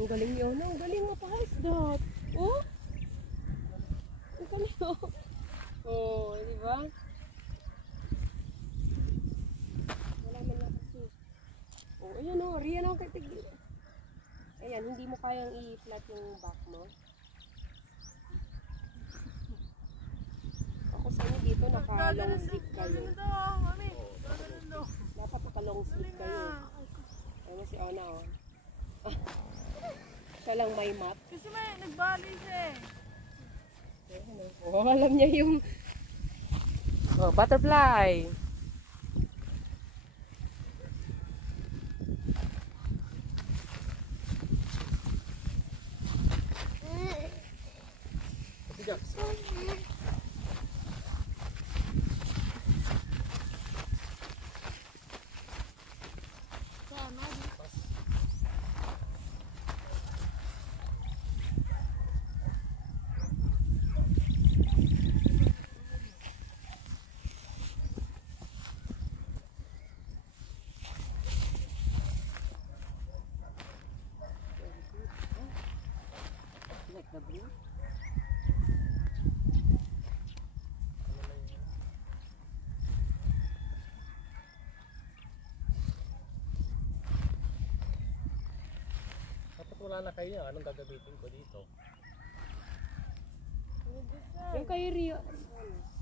Ang galing niyo, no? Ang galing mo pa, isdat. Oh? Ang galing mo. Oh, di ba? Wala man lang kasi. Oh, ayan o. Riyan ang katigil. Ayan, hindi mo kayang i-flat yung back mo. Ako sa inyo dito, naka-long sleeve kayo. Dapat naka-long sleeve kayo. Ayan si Ona, oh. Siya lang may mat. Kasi may nagbali siya eh. Oh, alam niya yung butterfly. Like the blue. Dapat wala na kayo. Anong gagamitin ko dito? Yung kay Rio.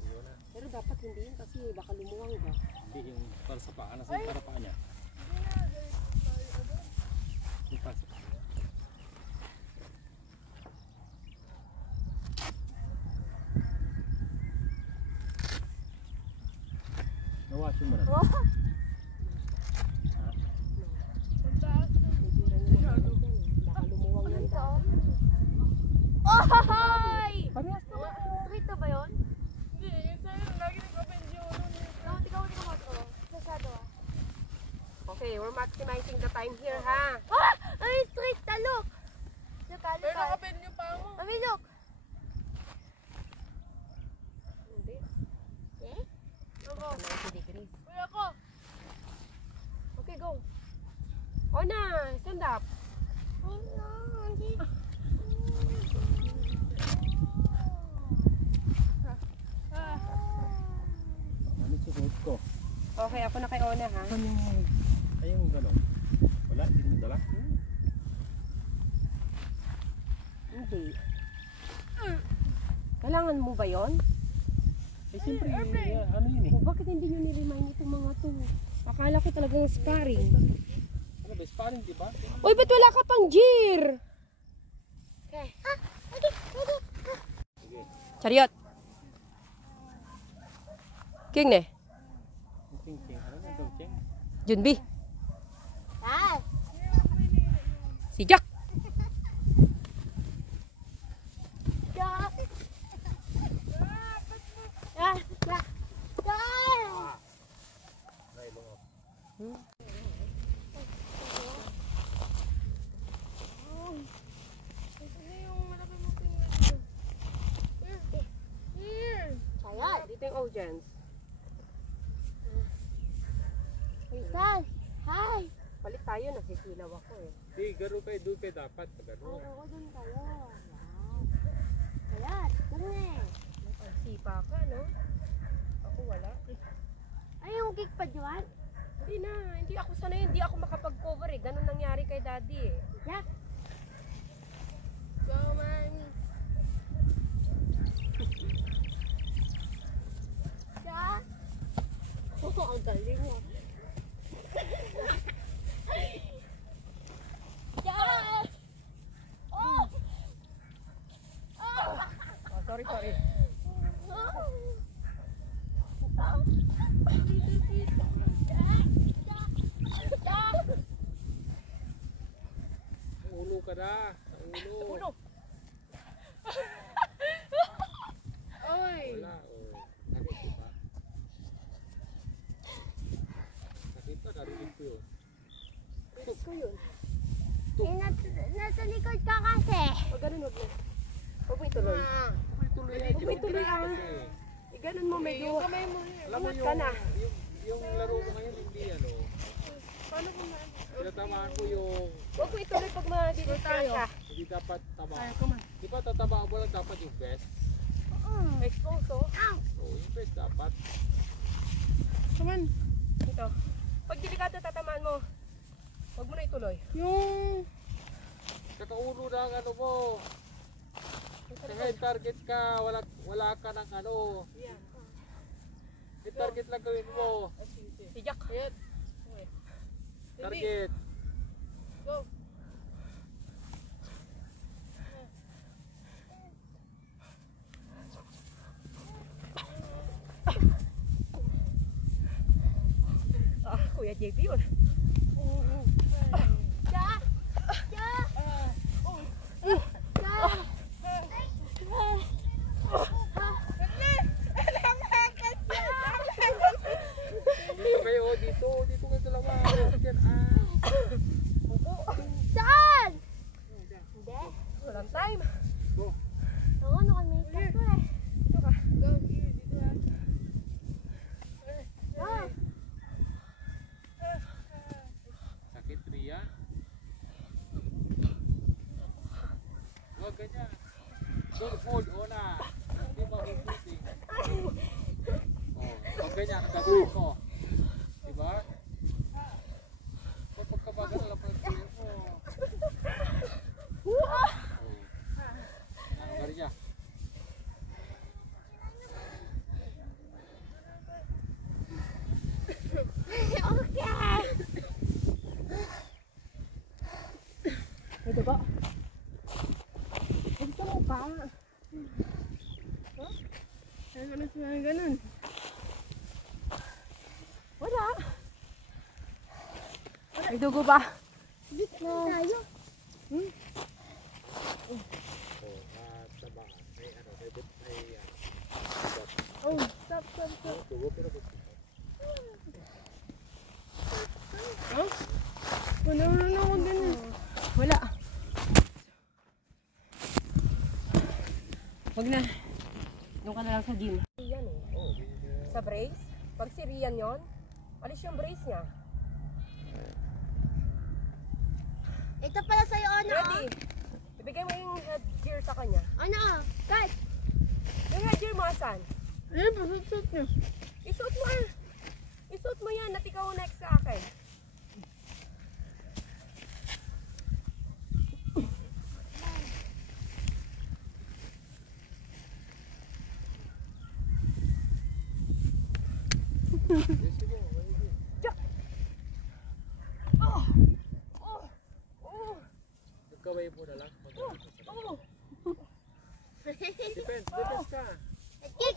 Yun na. Pero dapat hindi yun kasi baka lumuwang ba? Hindi yung para sa paa. Nasaan para paa niya? Yung para sa paa niya. Nawasin mo na. Baka lumuwang yan dahil. Ohoy! Parehas naman. Street na ba yun? Hindi, yun sa'yo. Lagi nag-open yun. Ikaw mo. Sasado ah. Okay, we're maximizing the time here, ha? Ah! Ay, street! Talok! Pero naka-open nyo pa mo. Mami, look! Hindi. Eh? Go. 90 degrees. Kuya ko! Okay, go. Ona, stand up. Ano susunod ko? Okay, ako na kay Ona, ha? Saan yung... Ay yung gano'n? Wala? Hindi mo dala? Hindi. Kailangan mo ba yon? Eh siyempre, ano yun eh? O bakit hindi nyo niremind itong mga to? Akala ko talagang sparring. Ano ba? Sparring, di ba? Uy, ba't wala ka pang gear? Okay. Sige. Chariot. King ne? King. Ano na daw, King? Junbi. Ah! Si Jack. Ay, lungo. Ayan, dito yung audience. Rizal! Hi! Palit tayo, nasisilaw ako eh. Di, garo kayo, doon kayo dapat. Garo. Oo, doon tayo. Wow. Ayan, dami. Sipa ka, no? Ako wala. Ay, yung cake pa dyan? Hindi na, hindi ako sanay, hindi ako makapag-cover eh. Ganun nangyari kay daddy eh. Jack! Go, mommy! Jack! Oo, ang galing mo. Jack! Oh! Oh! Oh, sorry. Ulo ka na. Ulo. Oy! Wala. Oh. Sakit di ba? Sakit pa, narinig ko yun. Ito ko yun. Nasa likod ka kasi. O, ganun wag na. Huwag mo ituloy. Tuloy Huwag mo ituloy ah. Ganun mo, medyo Alam mo angat ka na. yung laro mo ngayon, hindi ano. Paano kung na? Tinatamaan ko yung Huwag mo ituloy pag madidit tayo. ka. hindi dapat tama. Tayo, come on. Di ba tatabaan mo lang dapat yung best? Expose, oh. Oo, yung best dapat. Come on. Ito. Pag delikado tatamaan mo, huwag mo na ituloy. Yung... Kakaulo na ang ano mo. Sa head target ka, wala ka ng ano. Head target lang gawin mo. Si Jack. Hit. Target. Go. Kuya JP yun. Jack! Jack! Jack! Dito kayo, dito kayo dalawa. Diyan, Saan? Hindi. Walang time. Ako, naka-makeup ko eh. Dito ka. Go. Here, dito yan. Ah, Sakit, Ria. Huwag ganyan. Don't hold, Ona. Hindi mahuhuting. Huwag ganyan, ang gagawin mo. Diba? Huwag pagkabagal lang pag-gawin mo. Ano ka rin niya? okay. May dugo. Gusto mo pa. Kaya ka na sila ganun. Wala. May dugo ba? Dito tayo. Taba. May ano, may Oh, stop. tugo, pero ba't Huh? Wala na ako din eh. Wala. Wag na. Doon ka na lang sa gym. Rian eh. Sa brace. Pag si Rian yun, alis yung brace niya. Ito pala sa'yo, ano? Ready? Ibigay mo yung headgear sa kanya. Ano? Guys, Yung headgear mo asan? Ayun, pasot niyo. Isuot mo ah. Isuot mo yan at ikaw next sa akin. Nagkaway mo na lang. Depends ka. kick!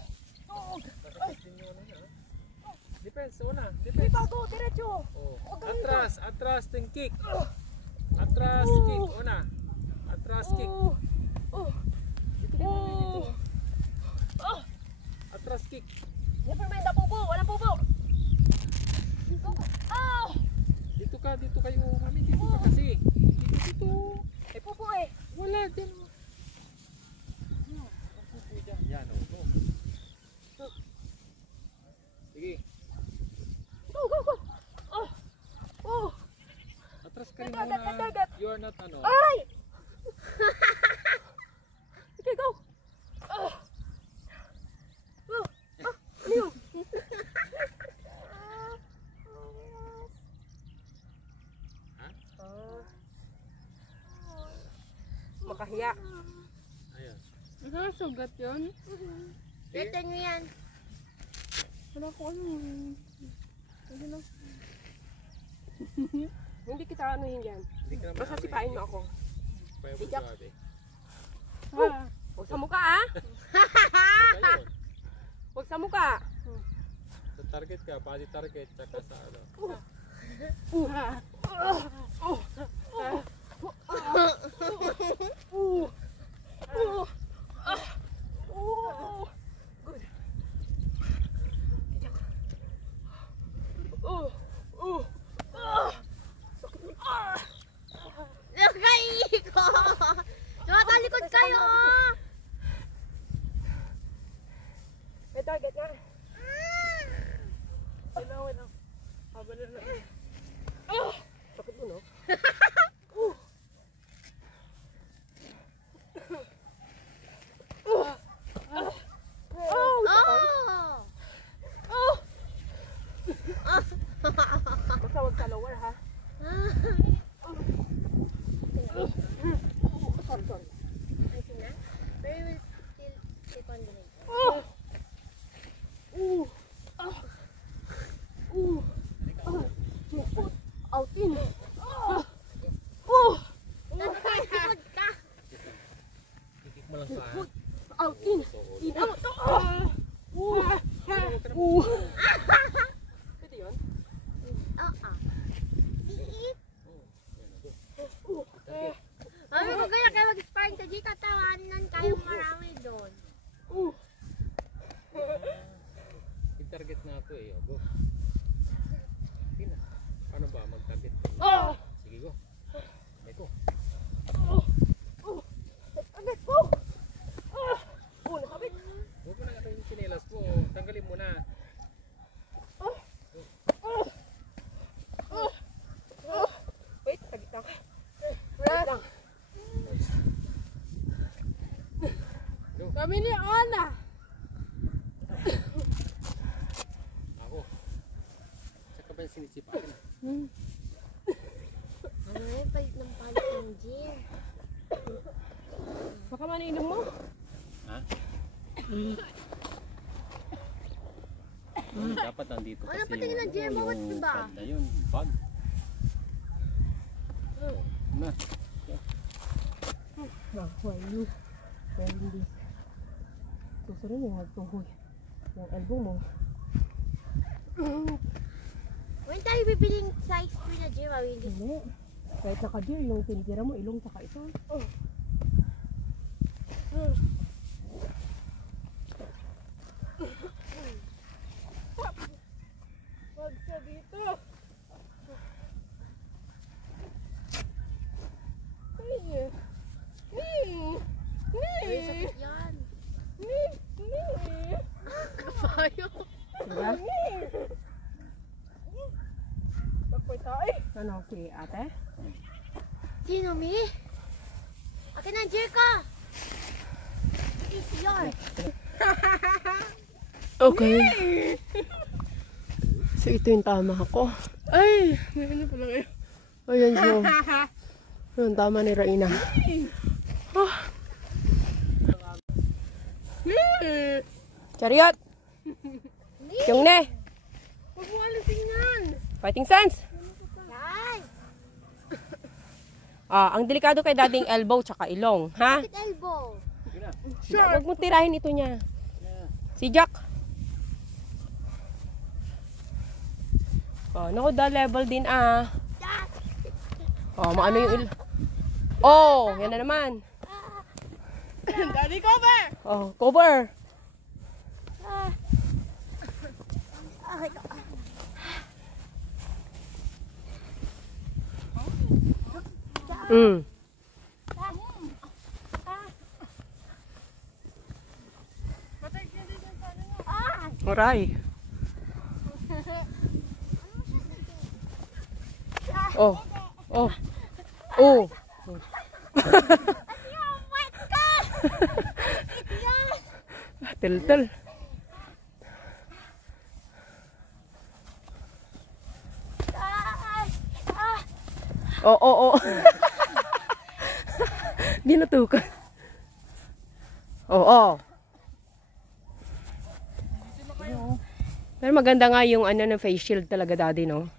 Nakakitin nyo na ha. Depends, una. Hindi Depends. pa go, diretso. Oh. Atras, then kick. Atras, kick, una. Atras, kick. Dito ka dito. Atras, kick. Never mind, pupo. Walang pupo. Dito kayo, mami. Dito ka kasi. Dito. May pupo eh. Wala din. Yan, oh. Sige. Go. Atras ka rin Dagat. muna. You are not ano. Ay! Okay, go. Ano yun? Ha? Makahiya. Ayan. Nakasugat yun. Ito nyo yan. Wala ko ano. Sige na. Hindi kita anuhin dyan. Hindi ka naman Basta sipain mo ako. Paya mo Bijak. sabi. Huwag sa mukha ah. Ayun. Huwag sa mukha. Sa target ka, body target, tsaka sa ano. Good. Nakaiko! Tumatalikod kayo! May target nga. Wait lang. Habal na lang. ko. Agad po! Nakabit. Huwag mo na nga yung chinelas mo. Tanggalin mo na. Wait, tagit lang. Wait lang. Kami ni Ana. Ako. Saka ba yung sinisipakin? Ano yun? Palit ng palit ng gym. Baka maninom mo. Ha? Dapat nandito Ano kasi patingin ng gym mo? Ba't ba? pad na yun. Pad. Na. Why you? Well, hindi. Susunod yung magtuhoy. Yung elbow mo. When tayo bibiling size 3 na gym, Willy? Hindi. Kahit naka-deer, yung tinitira mo, ilong saka ito. Wag sa dito. Ay, sakit yan. Kapayo. Diba? Bakoy tayo. Ano, si ate? Sino, Mi? Akin ang gym ko! Easy yun. Okay. So, ito yung tama ako. Ay, may ano pala kayo. Ayan siya. Yung tama ni Raina. Chariot! Yung ne! Huwag mo alisin yan. Fighting sense! Guys, Ang delikado kay dading elbow tsaka ilong, ha? sakit elbow. Huwag mo tirahin ito niya. Si Jack. Naku, da level din maano yung yan na naman. Daddy, cover! Cover. Patay ka din sa ano mo. Aray. Oh. Tel. Oh. Ginatukan. Pero maganda nga yung ng face shield talaga, daddy, no?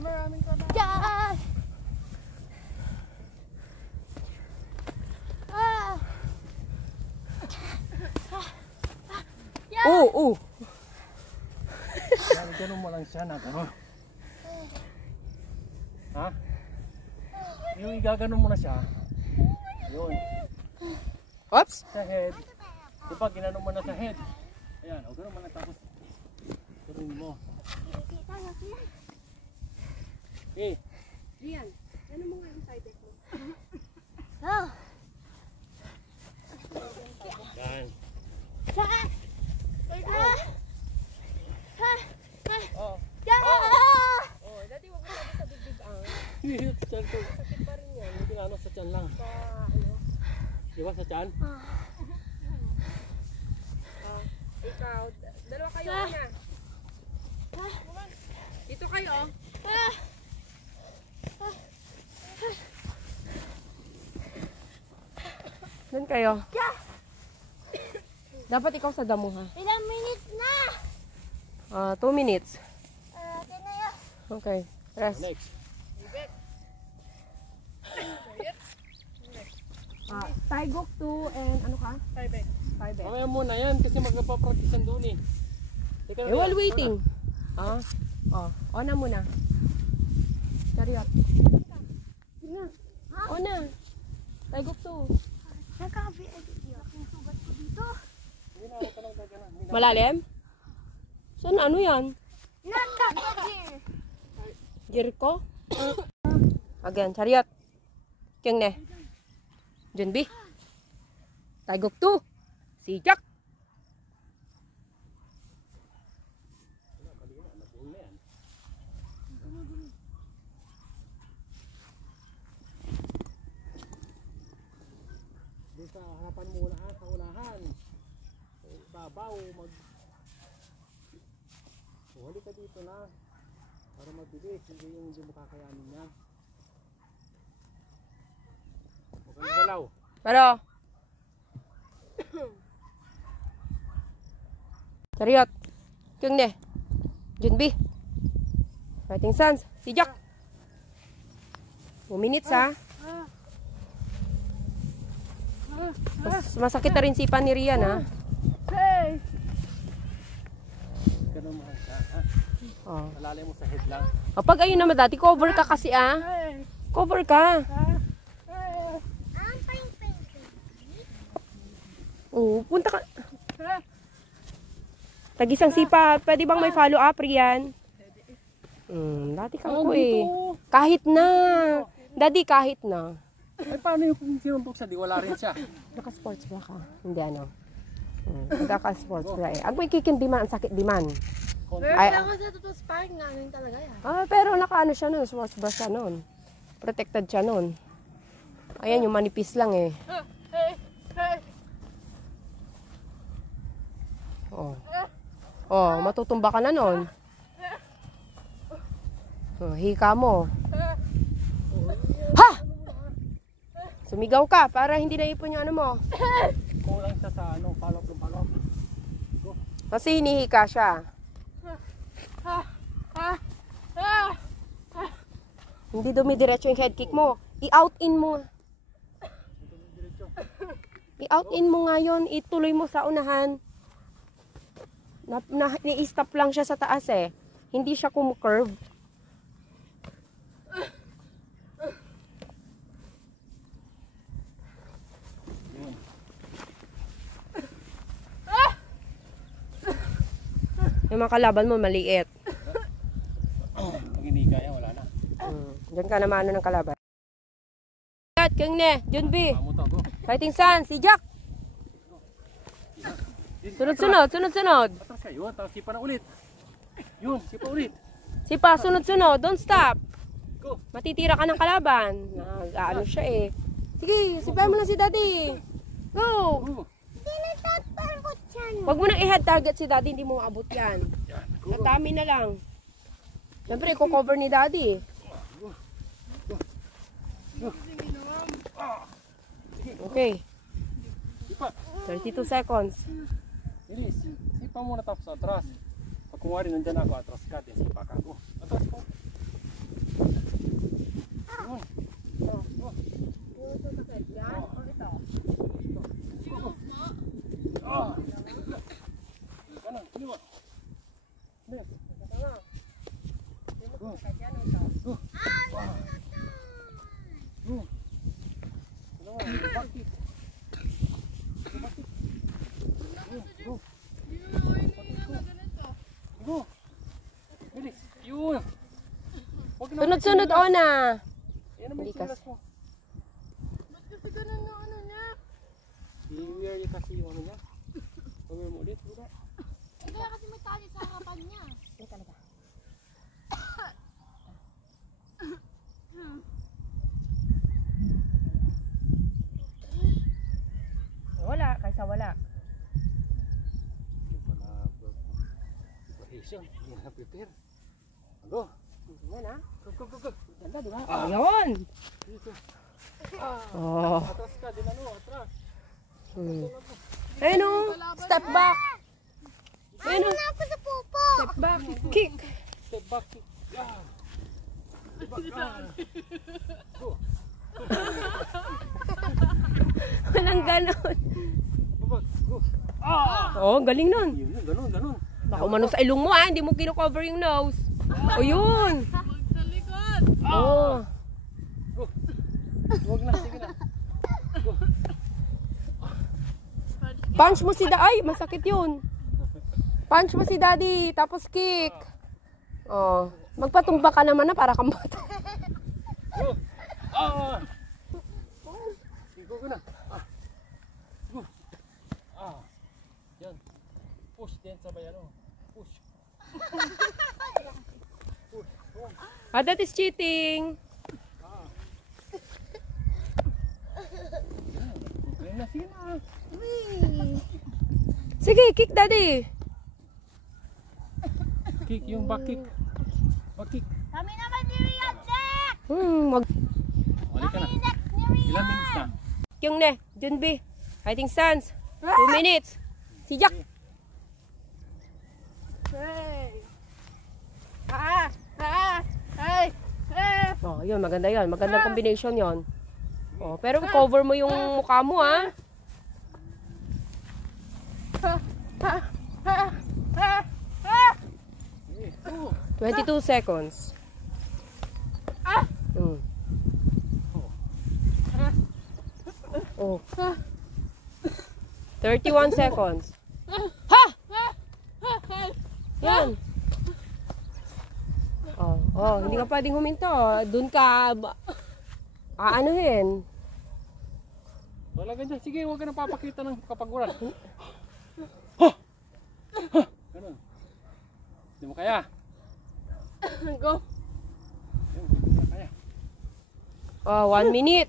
Maraming ka na. Yes! Oo. Ganun mo lang siya na gano'n. Ha? Yung igaganon mo na siya. Yun. Oops. Sa head. Diba ginanon mo na sa head. Ayan, o ganun mo na tapos. Ganun mo. Eh. Rian, ano mo nga yung side deck mo? Yan. Oh. Dati wag mo sabi sa bibig Tiyan ko. Sakit pa rin yan. Hindi nga sa tiyan lang. Diba sa tiyan? Ikaw, dalawa kayo na. Dito kayo. Doon kayo. Dapat ikaw sa damo, ha? Ilang minutes na? 2 minutes. Tinaya. Okay. Rest. Next. Taigok 2 and ano ka? Taibek. Taibek. Mamaya muna yan kasi magpapracticean doon eh. Teka na, While Rian. waiting. On na muna. Chariot. Sige na. On na. Taigok 2. Nagka-edit yun. Ang sugat ko dito. Hindi na, huwag ka nang gaganon. Hindi na. Malalim? Saan ano yan? Nagka-edit. Jericho? Again, chariot. Kyang ne. Junbi. Taigok tu. Sijak. Doon sa harapan muna sa unahan. Babaw, huli ka dito na. Para mabilis, hindi mo kakayanin niya. Huwag kang galaw. Pero. Chariot. Kyang ne. Junbi. Fighting Suns. Sijak. 2 minutes ha. Masakit na rin sipa ni Rian ha. Hey! Ganun mo siya, ha? Oh. Alalay mo sa head lang. O, pag ayun naman dati, cover ka kasi ah. Hey! Cover ka. Hey! Oo, punta ka. Tagisang sipa. Pwede bang may follow up, Rian? Dati ka ko eh. Kahit na. Daddy, kahit na. Ay, paano yung kung sinuntok siya? Di wala rin siya. Naka-sports bra ka. Hindi ano. Naka-sports bra eh. Ang may kikindiman, ang sakit diman. Pero Ay, ako sa totoo sparring nga, ganun talaga yan. pero naka-ano siya nun, sports bra siya nun. Protected siya nun. Ayan, yung manipis lang eh. Hey! Hey! Oh. Oh, matutumba ka na nun. Oh, hika mo. Ha! Sumigaw ka para hindi naipon yung ano mo. Kulang siya sa palop. Kasi hinihika siya. Hindi dumidiretso yung head kick mo. I-out-in mo. I-out-in mo nga yun. Ituloy mo sa unahan. Ni-stop lang siya sa taas eh. Hindi siya kumukurve. Yung mga kalaban mo maliit. Pag hindi kaya, wala na. Diyan ka naman ng kalaban. Kyung ne, Junbi. Mamuto ko. Fighting Sun, si Jack. Sunod. Atras siya, yun. Tapos sipa na ulit. Yun, sipa ulit. Sipa, sunod. Don't stop. Go. Matitira ka ng kalaban. Nag-ano siya eh. Sige, sipahan mo na si Daddy. Go! Go. Huwag mo nang i-head target si Daddy, hindi mo maabot yan. Yan, go. Tatami na lang. Siyempre, i-cover ni Daddy. Okay. Sipa. 32 seconds. Iris, sipa muna tapos atras. Pag kumari nandyan ako, atras ka. Di sipa ka ako. Atras ko. Yun. Kanan, kaliwa. Left. Go. Go. Go. Dalawa, back kick. Back kick. Go. Go. Bilis. Yun. Huwag na. Sunod, Ona. Yan naman Hindi yung silas mo. Ba't kasi ganun yung ano niya? I-wear niya kasi yung ano niya. Wear mo ulit. Buda. Kaya kasi may tali sa harapan niya. Wala, kaysa wala. Hindi pa na preparation. Hindi na prepare. Go. Yan ha. Go. Ganda, di ba? Ayun! Dito. Oh. Atras ka. Di na no. Atras. Ayun o. Step back. Ayun o. Ako sa pupo! Step back. Kick. Step back. Yan. Step back. Yan. Go. Walang ganon. Go back. Go. Oh, galing nun. Yun. Ganun. Baka umano sa ilong mo hindi mo kino-cover yung nose. O yun. Huwag sa likod! Oh. Go. Huwag na. Sige na. Go. Punch mo si Ay, masakit yun. Punch mo si Daddy, tapos kick. Oh. Magpatumba ka naman na para kang bata. Go. Go na. Go. Yan. Push din sabay ano. Push. Ah, that is cheating. Sige na. Sige, kick daddy. Kick yung back kick. Back kick. Kami naman ni Rian, Jack! Balik ka na. Ilan minutes na? Yung ne, Junbi. Fighting stance. 2 minutes. Si Jack. Oh, yun, maganda yun. Magandang combination yun. Oh, pero cover mo yung mukha mo, ha? Okay. 22 seconds. Oh. 31 seconds. Ha! Yan. Oh, hindi ka pwedeng huminto. Doon ka aanuhin. Wala ganyan. Sige, huwag ka nang papakita ng kapaguran. Ganun. Hindi mo kaya. Go. Hindi mo kaya. Oh, 1 minute.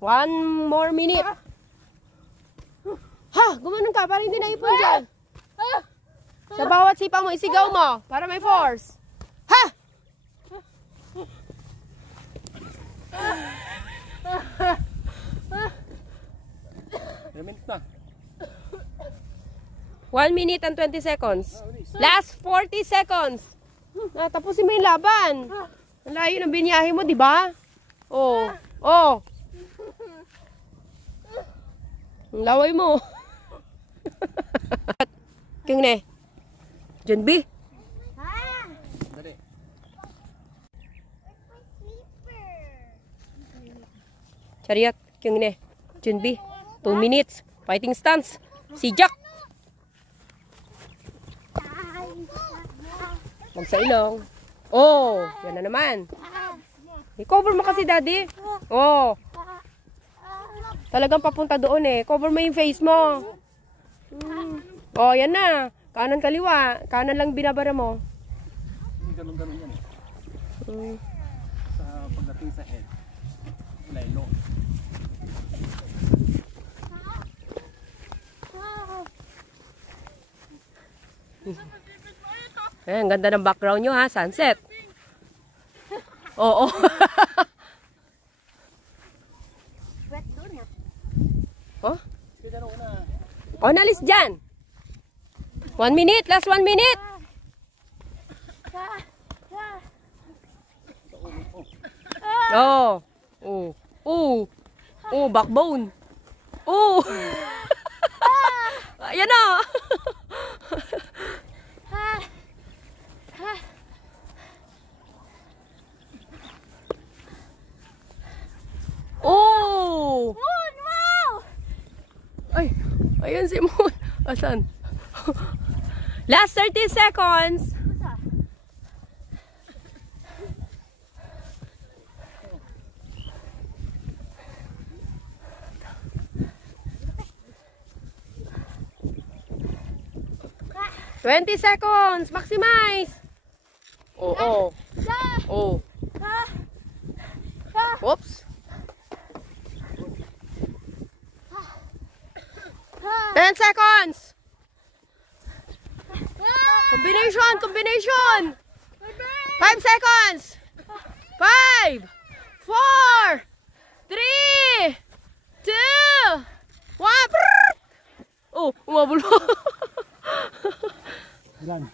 1 more minute. Ha! Gumanon ka para hindi naipon dyan. Sa bawat sipa mo, isigaw mo para may force. Ha! Minutes na. 1 minute and 20 seconds. Last 40 seconds. Tapusin mo yung laban. Ang layo ng binyahe mo, di ba? Oh. Oh. Ang laway mo. King ne. Junbi. Dali. Chariot. King ne. Junbi. 2 minutes. Fighting stance. Si Jack. Huwag sa ilong. Oh, yan na naman. I-cover mo kasi, daddy. Oh. Talagang papunta doon eh. Cover mo yung face mo. Oh, yan na. Kanan kaliwa. Kanan lang binabara mo. Hindi ganun-ganun yan eh. Sa pagdating sa head. Laylo. Eh, ang ganda ng background nyo ha, sunset. Oo. Oh? Oh, nalis dyan. 1 minute, last 1 minute. Oh. Oh. Oh. Oh, backbone. Oh. Ayan na. Oh! Moon, wow! Ay, ayan si Moon. Asan? Last 30 seconds. Ah. 20 seconds. Maximize. Oh, oh. Oh. Oops. 10 seconds. Combination, combination. 5 seconds. 5, 4, 3, 2, 1. Oh, umabulong. Ilan?